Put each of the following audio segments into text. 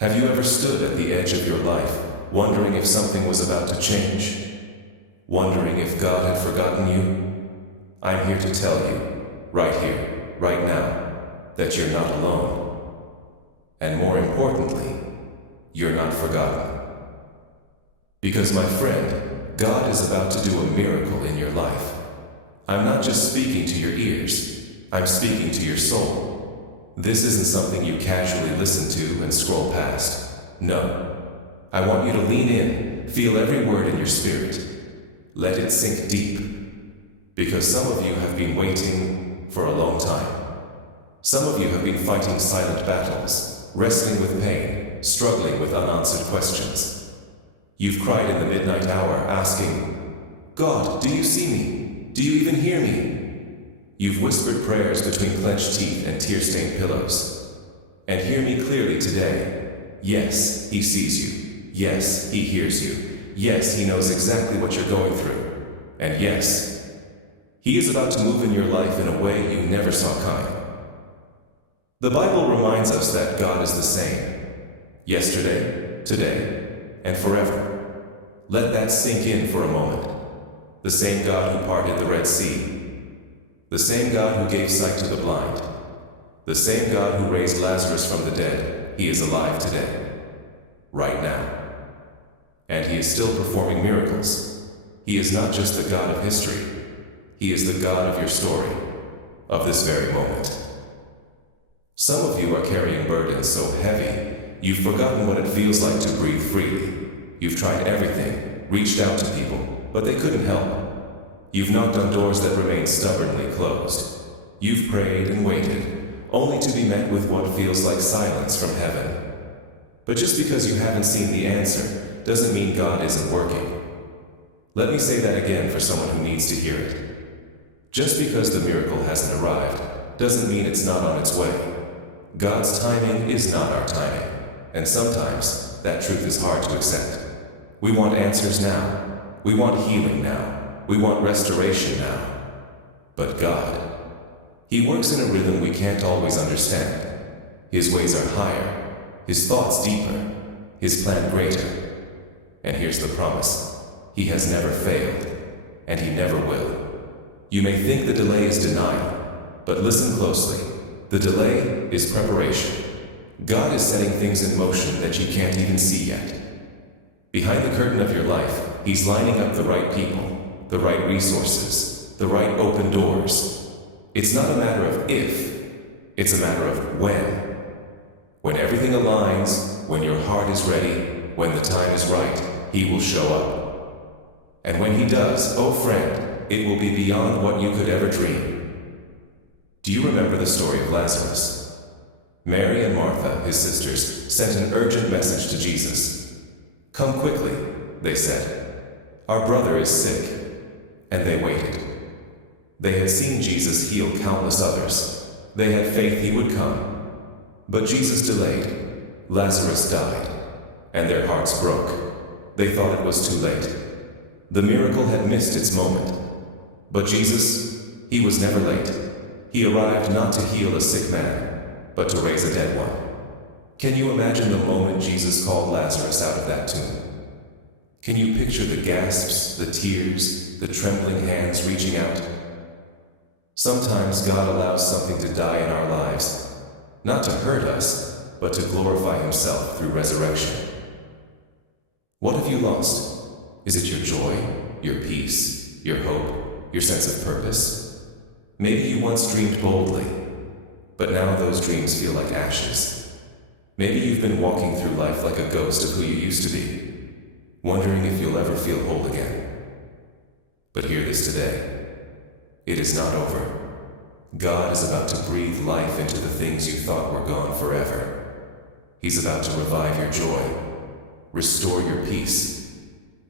Have you ever stood at the edge of your life, wondering if something was about to change? Wondering if God had forgotten you? I'm here to tell you, right here, right now, that you're not alone. And more importantly, you're not forgotten. Because my friend, God is about to do a miracle in your life. I'm not just speaking to your ears, I'm speaking to your soul. This isn't something you casually listen to and scroll past. No. I want you to lean in, feel every word in your spirit. Let it sink deep. Because some of you have been waiting for a long time. Some of you have been fighting silent battles, wrestling with pain, struggling with unanswered questions. You've cried in the midnight hour, asking, God, do you see me? Do you even hear me? You've whispered prayers between clenched teeth and tear-stained pillows. And hear me clearly today. Yes, He sees you. Yes, He hears you. Yes, He knows exactly what you're going through. And yes, He is about to move in your life in a way you never saw coming. The Bible reminds us that God is the same. Yesterday, today, and forever. Let that sink in for a moment. The same God who parted the Red Sea. The same God who gave sight to the blind. The same God who raised Lazarus from the dead. He is alive today. Right now. And He is still performing miracles. He is not just the God of history. He is the God of your story. Of this very moment. Some of you are carrying burdens so heavy, you've forgotten what it feels like to breathe freely. You've tried everything, reached out to people, but they couldn't help. You've knocked on doors that remain stubbornly closed. You've prayed and waited, only to be met with what feels like silence from heaven. But just because you haven't seen the answer, doesn't mean God isn't working. Let me say that again for someone who needs to hear it. Just because the miracle hasn't arrived, doesn't mean it's not on its way. God's timing is not our timing, and sometimes that truth is hard to accept. We want answers now. We want healing now. We want restoration now. But God, He works in a rhythm we can't always understand. His ways are higher, His thoughts deeper, His plan greater. And here's the promise. He has never failed, and He never will. You may think the delay is denial, but listen closely. The delay is preparation. God is setting things in motion that you can't even see yet. Behind the curtain of your life, He's lining up the right people, the right resources, the right open doors. It's not a matter of if, it's a matter of when. When everything aligns, when your heart is ready, when the time is right, He will show up. And when He does, oh friend, it will be beyond what you could ever dream. Do you remember the story of Lazarus? Mary and Martha, his sisters, sent an urgent message to Jesus. Come quickly, they said. Our brother is sick. And they waited. They had seen Jesus heal countless others. They had faith He would come. But Jesus delayed. Lazarus died. And their hearts broke. They thought it was too late. The miracle had missed its moment. But Jesus, He was never late. He arrived not to heal a sick man, but to raise a dead one. Can you imagine the moment Jesus called Lazarus out of that tomb? Can you picture the gasps, the tears, the trembling hands reaching out? Sometimes God allows something to die in our lives, not to hurt us, but to glorify Himself through resurrection. What have you lost? Is it your joy, your peace, your hope, your sense of purpose? Maybe you once dreamed boldly, but now those dreams feel like ashes. Maybe you've been walking through life like a ghost of who you used to be, wondering if you'll ever feel whole again. But hear this today. It is not over. God is about to breathe life into the things you thought were gone forever. He's about to revive your joy, restore your peace,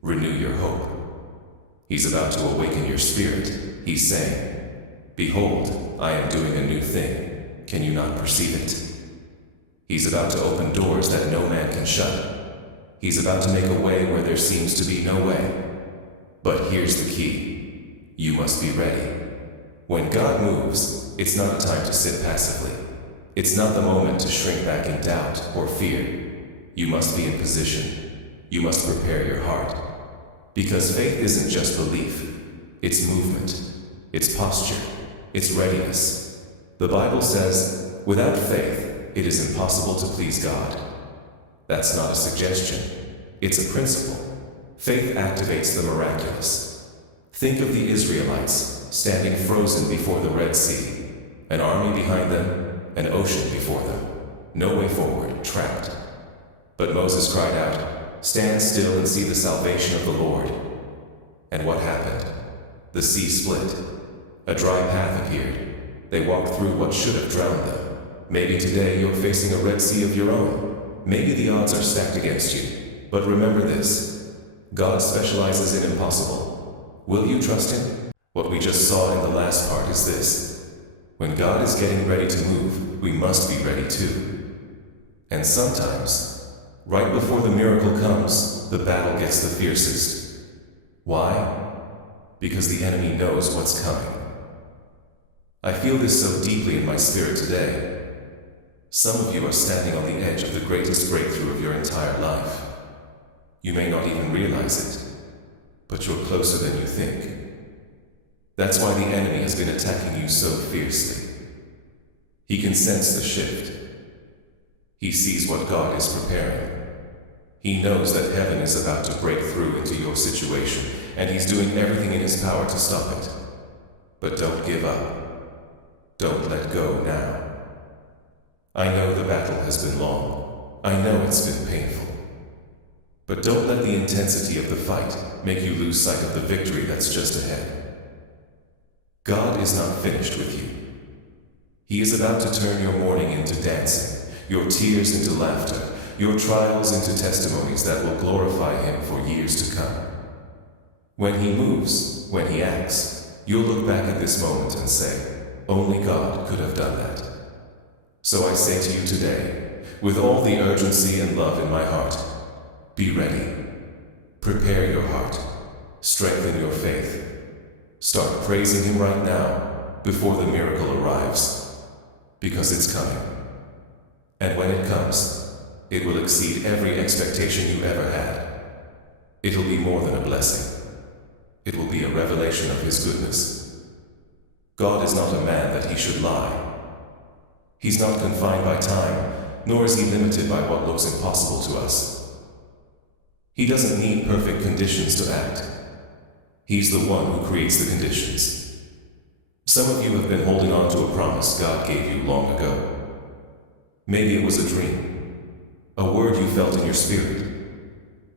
renew your hope. He's about to awaken your spirit. He's saying, behold, I am doing a new thing. Can you not perceive it? He's about to open doors that no man can shut. He's about to make a way where there seems to be no way. But here's the key. You must be ready. When God moves, it's not a time to sit passively. It's not the moment to shrink back in doubt or fear. you must be in position. You must prepare your heart. Because faith isn't just belief, it's movement, it's posture, it's readiness. The Bible says, without faith, it is impossible to please God. That's not a suggestion, it's a principle. Faith activates the miraculous. Think of the Israelites standing frozen before the Red Sea, an army behind them, an ocean before them, no way forward, trapped. But Moses cried out, "Stand still and see the salvation of the Lord." And what happened? The sea split. A dry path appeared. They walked through what should have drowned them. Maybe today you're facing a Red Sea of your own. Maybe the odds are stacked against you. But remember this, God specializes in impossible. Will you trust Him? What we just saw in the last part is this. When God is getting ready to move, we must be ready too. And sometimes, right before the miracle comes, the battle gets the fiercest. Why? Because the enemy knows what's coming. I feel this so deeply in my spirit today. Some of you are standing on the edge of the greatest breakthrough of your entire life. You may not even realize it, but you're closer than you think. That's why the enemy has been attacking you so fiercely. He can sense the shift. He sees what God is preparing. He knows that heaven is about to break through into your situation, and he's doing everything in his power to stop it. But don't give up. Don't let go now. I know the battle has been long. I know it's been painful. But don't let the intensity of the fight make you lose sight of the victory that's just ahead. God is not finished with you. He is about to turn your mourning into dancing, your tears into laughter, your trials into testimonies that will glorify Him for years to come. When He moves, when He acts, you'll look back at this moment and say, only God could have done that. So I say to you today, with all the urgency and love in my heart, be ready. Prepare your heart. Strengthen your faith. Start praising Him right now, before the miracle arrives. Because it's coming. And when it comes, it will exceed every expectation you ever had. It'll be more than a blessing. It will be a revelation of His goodness. God is not a man that He should lie. He's not confined by time, nor is He limited by what looks impossible to us. He doesn't need perfect conditions to act. He's the one who creates the conditions. Some of you have been holding on to a promise God gave you long ago. Maybe it was a dream, a word you felt in your spirit,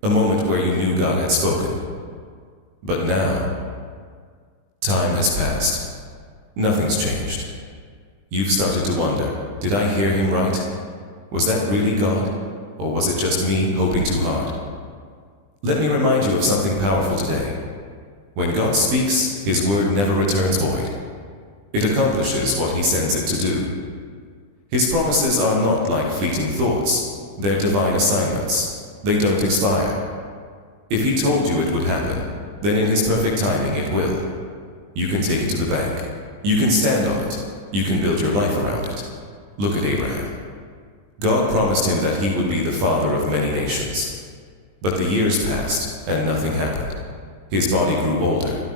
a moment where you knew God had spoken. But now, time has passed. Nothing's changed. You've started to wonder, did I hear Him right? Was that really God? Or was it just me hoping too hard? Let me remind you of something powerful today. When God speaks, His word never returns void. It accomplishes what He sends it to do. His promises are not like fleeting thoughts. They're divine assignments. They don't expire. If He told you it would happen, then in His perfect timing it will. You can take it to the bank. You can stand on it. You can build your life around it. Look at Abraham. God promised him that he would be the father of many nations. But the years passed, and nothing happened. His body grew older.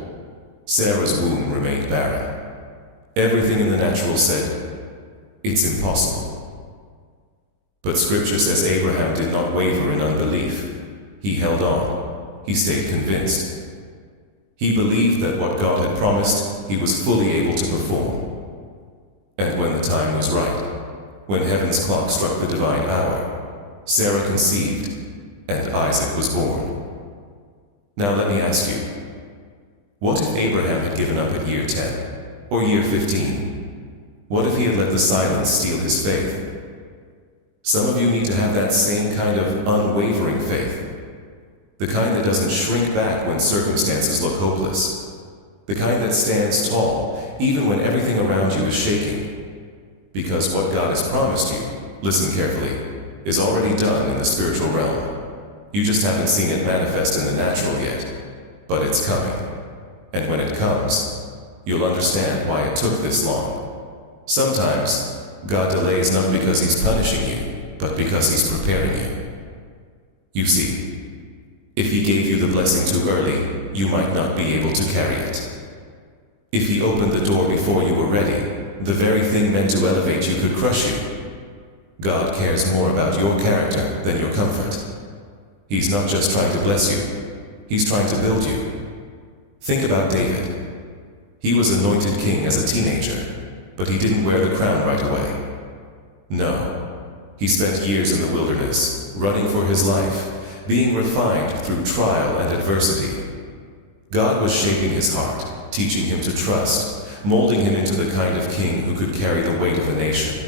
Sarah's womb remained barren. Everything in the natural said, it's impossible. But Scripture says Abraham did not waver in unbelief. He held on. He stayed convinced. He believed that what God had promised, He was fully able to perform. And when the time was right, when heaven's clock struck the divine hour, Sarah conceived, and Isaac was born. Now let me ask you, what if Abraham had given up at year 10, or year 15? What if he had let the silence steal his faith? Some of you need to have that same kind of unwavering faith. The kind that doesn't shrink back when circumstances look hopeless. The kind that stands tall, even when everything around you is shaking. Because what God has promised you, listen carefully, is already done in the spiritual realm. You just haven't seen it manifest in the natural yet. But it's coming. And when it comes, you'll understand why it took this long. Sometimes, God delays not because He's punishing you, but because He's preparing you. You see, if he gave you the blessing too early, you might not be able to carry it. If he opened the door before you were ready, the very thing meant to elevate you could crush you. God cares more about your character than your comfort. He's not just trying to bless you, he's trying to build you. Think about David. He was anointed king as a teenager, but he didn't wear the crown right away. No, he spent years in the wilderness, running for his life, being refined through trial and adversity. God was shaping his heart, teaching him to trust, molding him into the kind of king who could carry the weight of a nation.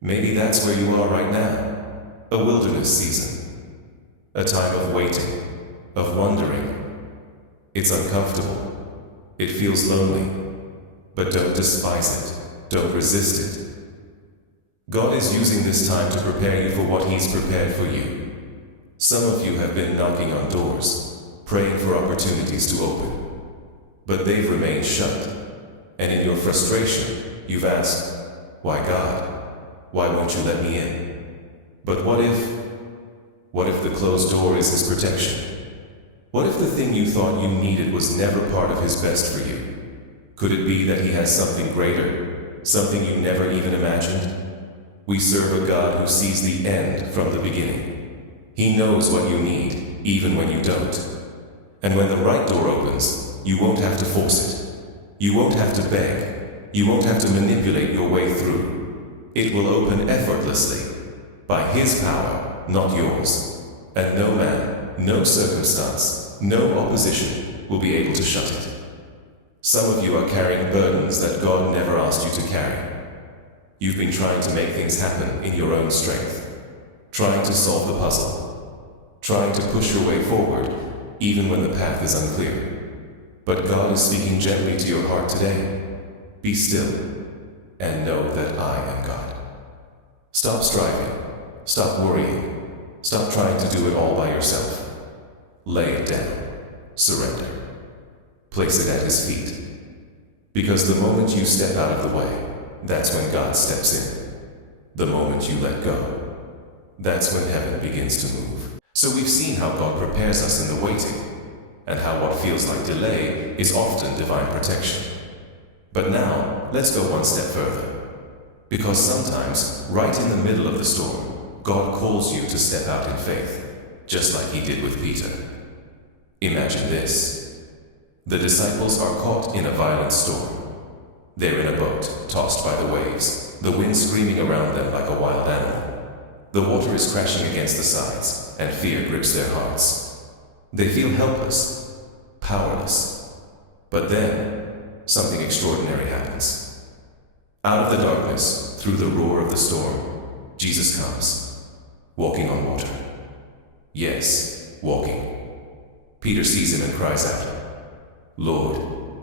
Maybe that's where you are right now, a wilderness season, a time of waiting, of wondering. It's uncomfortable, it feels lonely, but don't despise it, don't resist it. God is using this time to prepare you for what he's prepared for you. Some of you have been knocking on doors, praying for opportunities to open, but they've remained shut. And in your frustration, you've asked, why God? Why won't you let me in? But what if the closed door is his protection? What if the thing you thought you needed was never part of his best for you? Could it be that he has something greater, something you never even imagined? We serve a God who sees the end from the beginning. He knows what you need, even when you don't. And when the right door opens, you won't have to force it. You won't have to beg. You won't have to manipulate your way through. It will open effortlessly, by his power, not yours. And no man, no circumstance, no opposition will be able to shut it. Some of you are carrying burdens that God never asked you to carry. You've been trying to make things happen in your own strength, trying to solve the puzzle, trying to push your way forward, even when the path is unclear. But God is speaking gently to your heart today. Be still, and know that I am God. Stop striving, stop worrying, stop trying to do it all by yourself. Lay it down, surrender, place it at his feet. Because the moment you step out of the way, that's when God steps in. The moment you let go, that's when heaven begins to move. So we've seen how God prepares us in the waiting, and how what feels like delay is often divine protection. But now, let's go one step further. Because sometimes, right in the middle of the storm, God calls you to step out in faith, just like he did with Peter. Imagine this. The disciples are caught in a violent storm. They're in a boat, tossed by the waves, the wind screaming around them like a wild animal. The water is crashing against the sides, and fear grips their hearts. They feel helpless, powerless. But then, something extraordinary happens. Out of the darkness, through the roar of the storm, Jesus comes, walking on water. Yes, walking. Peter sees him and cries out, "Lord,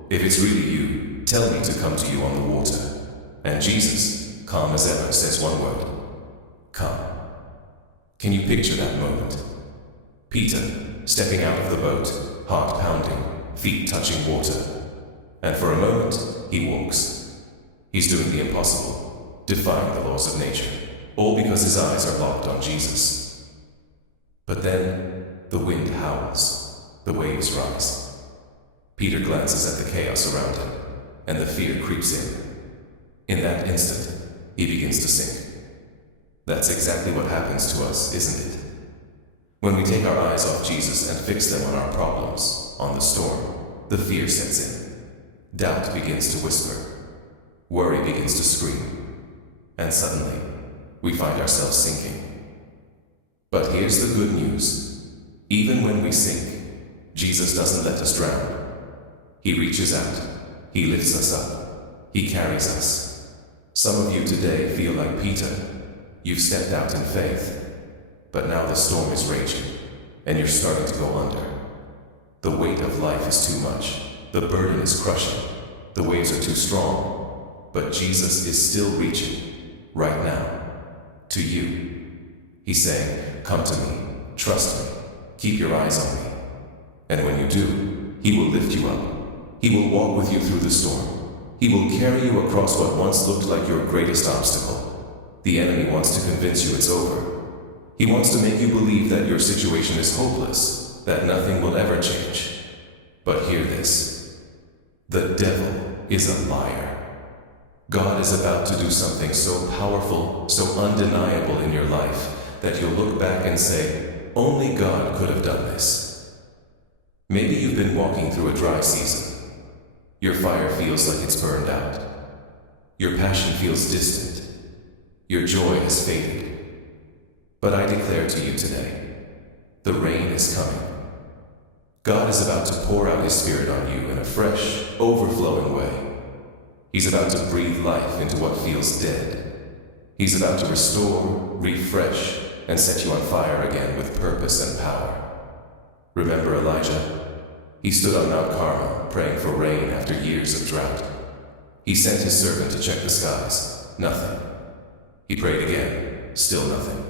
if it's really you, tell me to come to you on the water." And Jesus, calm as ever, says one word, "Come." Can you picture that moment? Peter, stepping out of the boat, heart pounding, feet touching water. And for a moment, he walks. He's doing the impossible, defying the laws of nature, all because his eyes are locked on Jesus. But then, the wind howls, the waves rise. Peter glances at the chaos around him, and the fear creeps in. In that instant, he begins to sink. That's exactly what happens to us, isn't it? When we take our eyes off Jesus and fix them on our problems, on the storm, the fear sets in. Doubt begins to whisper. Worry begins to scream. And suddenly, we find ourselves sinking. But here's the good news. Even when we sink, Jesus doesn't let us drown. He reaches out. He lifts us up. He carries us. Some of you today feel like Peter. You've stepped out in faith, but now the storm is raging, and you're starting to go under. The weight of life is too much. The burden is crushing. The waves are too strong. But Jesus is still reaching, right now, to you. He's saying, "Come to me, trust me, keep your eyes on me." And when you do, he will lift you up. He will walk with you through the storm. He will carry you across what once looked like your greatest obstacle. The enemy wants to convince you it's over. He wants to make you believe that your situation is hopeless, that nothing will ever change. But hear this. The devil is a liar. God is about to do something so powerful, so undeniable in your life, that you'll look back and say, only God could have done this. Maybe you've been walking through a dry season. Your fire feels like it's burned out. Your passion feels distant. Your joy has faded. But I declare to you today, the rain is coming. God is about to pour out His Spirit on you in a fresh, overflowing way. He's about to breathe life into what feels dead. He's about to restore, refresh, and set you on fire again with purpose and power. Remember Elijah? He stood on Mount Carmel praying for rain after years of drought. He sent his servant to check the skies. Nothing. He prayed again. Still nothing.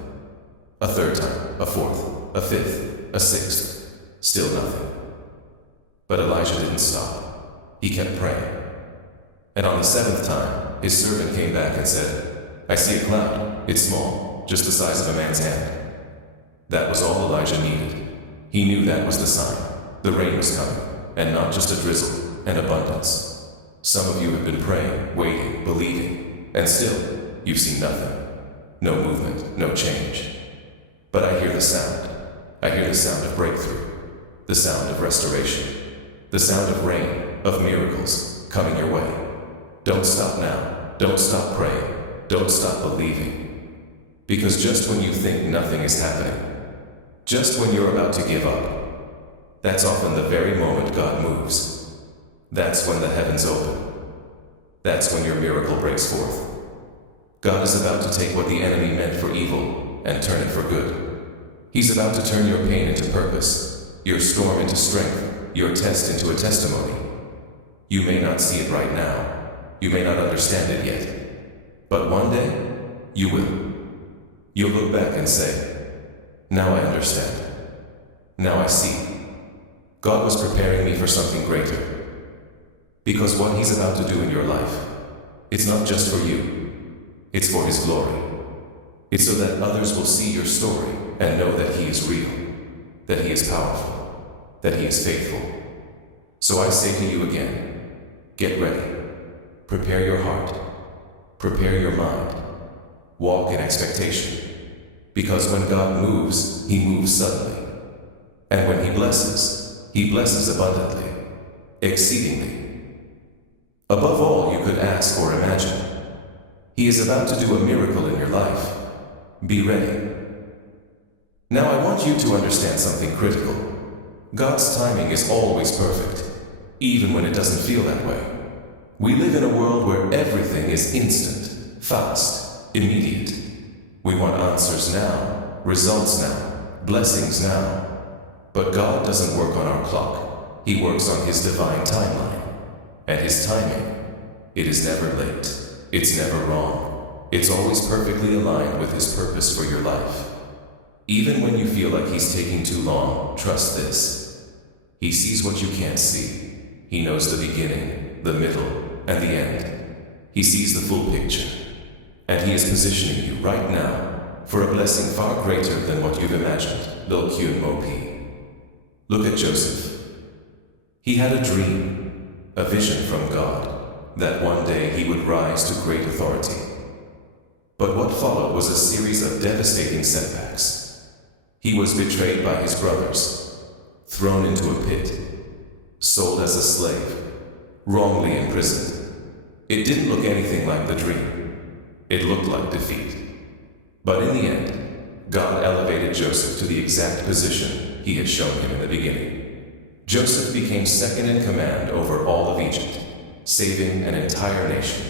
A third time, a fourth, a fifth, a sixth. Still nothing. But Elijah didn't stop. He kept praying. And on the seventh time, his servant came back and said, I see a cloud. It's small, just the size of a man's hand. That was all Elijah needed. He knew that was the sign. The rain was coming, and not just a drizzle, an abundance. Some of you have been praying, waiting, believing, and still, you've seen nothing. No movement, no change. But I hear the sound. I hear the sound of breakthrough, the sound of restoration, the sound of rain, of miracles coming your way. Don't stop now. Don't stop praying. Don't stop believing. Because just when you think nothing is happening, just when you're about to give up, that's often the very moment God moves. That's when the heavens open. That's when your miracle breaks forth. God is about to take what the enemy meant for evil and turn it for good. He's about to turn your pain into purpose, your storm into strength, your test into a testimony. You may not see it right now. You may not understand it yet. But one day, you will. You'll look back and say, now I understand. Now I see. God was preparing me for something greater. Because what He's about to do in your life, it's not just for you. It's for His glory. It's so that others will see your story and know that He is real, that He is powerful, that He is faithful. So I say to you again, get ready. Prepare your heart. Prepare your mind. Walk in expectation. Because when God moves, He moves suddenly. And when He blesses abundantly, exceedingly. Above all you could ask or imagine. He is about to do a miracle in your life. Be ready. Now I want you to understand something critical. God's timing is always perfect, even when it doesn't feel that way. We live in a world where everything is instant, fast, immediate. We want answers now, results now, blessings now. But God doesn't work on our clock. He works on His divine timeline. And His timing, it is never late. It's never wrong. It's always perfectly aligned with His purpose for your life. Even when you feel like He's taking too long, trust this. He sees what you can't see. He knows the beginning, the middle, and the end. He sees the full picture. And He is positioning you right now for a blessing far greater than what you've imagined. Lil Kyun Mo Pi. Look at Joseph. He had a dream, a vision from God, that one day he would rise to great authority. But what followed was a series of devastating setbacks. He was betrayed by his brothers, thrown into a pit, sold as a slave, wrongly imprisoned. It didn't look anything like the dream. It looked like defeat. But in the end, God elevated Joseph to the exact position He had shown him in the beginning. Joseph became second in command over all of Egypt, saving an entire nation.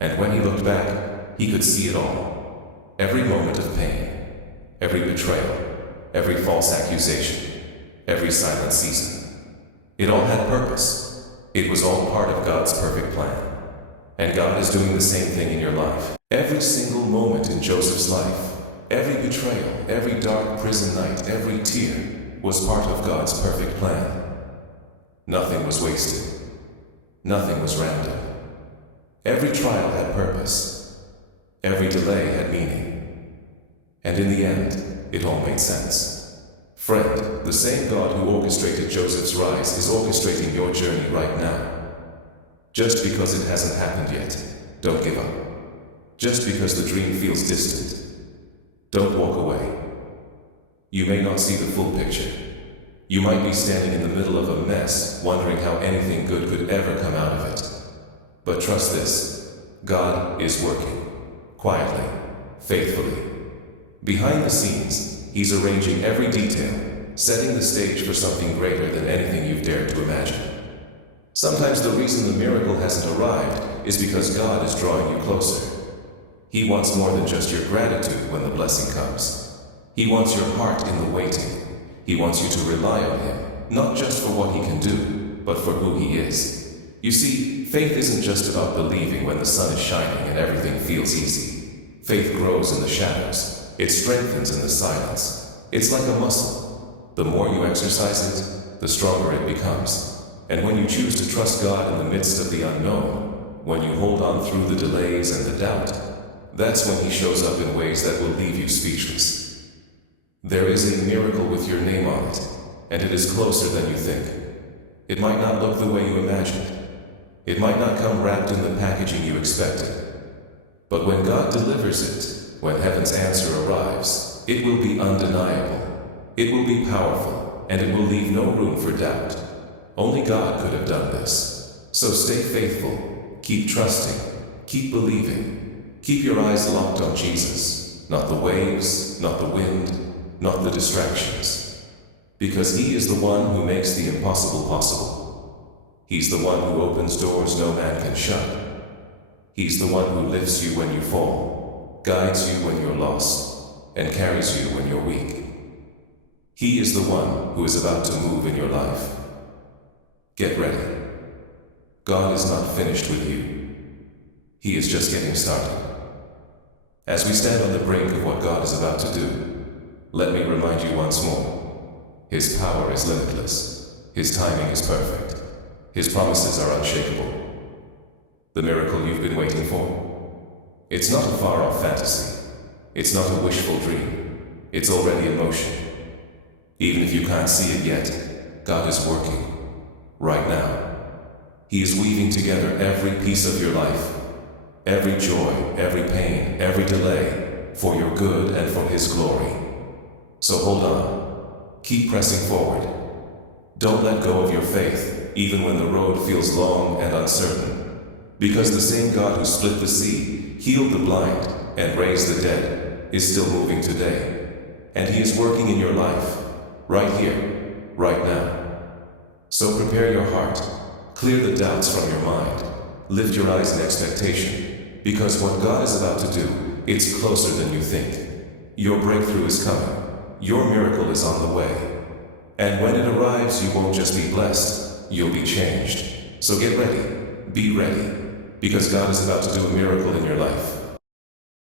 And when he looked back, he could see it all. Every moment of pain, every betrayal, every false accusation, every silent season. It all had purpose. It was all part of God's perfect plan. And God is doing the same thing in your life. Every single moment in Joseph's life, every betrayal, every dark prison night, every tear was part of God's perfect plan. Nothing was wasted. Nothing was random. Every trial had purpose. Every delay had meaning. And in the end, it all made sense. Friend, the same God who orchestrated Joseph's rise is orchestrating your journey right now. Just because it hasn't happened yet, don't give up. Just because the dream feels distant, don't walk away. You may not see the full picture. You might be standing in the middle of a mess, wondering how anything good could ever come out of it. But trust this, God is working, quietly, faithfully. Behind the scenes, He's arranging every detail, setting the stage for something greater than anything you've dared to imagine. Sometimes the reason the miracle hasn't arrived is because God is drawing you closer. He wants more than just your gratitude when the blessing comes. He wants your heart in the waiting. He wants you to rely on Him, not just for what He can do, but for who He is. You see, faith isn't just about believing when the sun is shining and everything feels easy. Faith grows in the shadows. It strengthens in the silence. It's like a muscle. The more you exercise it, the stronger it becomes. And when you choose to trust God in the midst of the unknown, when you hold on through the delays and the doubt, that's when He shows up in ways that will leave you speechless. There is a miracle with your name on it, and it is closer than you think. It might not look the way you imagined. It might not come wrapped in the packaging you expected. But when God delivers it, when heaven's answer arrives, it will be undeniable. It will be powerful, and it will leave no room for doubt. Only God could have done this. So stay faithful, keep trusting, keep believing. Keep your eyes locked on Jesus, not the waves, not the wind, not the distractions. Because He is the one who makes the impossible possible. He's the one who opens doors no man can shut. He's the one who lifts you when you fall, guides you when you're lost, and carries you when you're weak. He is the one who is about to move in your life. Get ready. God is not finished with you. He is just getting started. As we stand on the brink of what God is about to do, let me remind you once more, His power is limitless. His timing is perfect. His promises are unshakable. The miracle you've been waiting for? It's not a far-off fantasy. It's not a wishful dream. It's already in motion. Even if you can't see it yet, God is working. Right now. He is weaving together every piece of your life, every joy, every pain, every delay, for your good and for His glory. So hold on. Keep pressing forward. Don't let go of your faith, even when the road feels long and uncertain. Because the same God who split the sea, healed the blind, and raised the dead, is still moving today. And He is working in your life, right here, right now. So prepare your heart, clear the doubts from your mind, lift your eyes in expectation, because what God is about to do, it's closer than you think. Your breakthrough is coming, your miracle is on the way. And when it arrives, you won't just be blessed, you'll be changed. So get ready, be ready, because God is about to do a miracle in your life.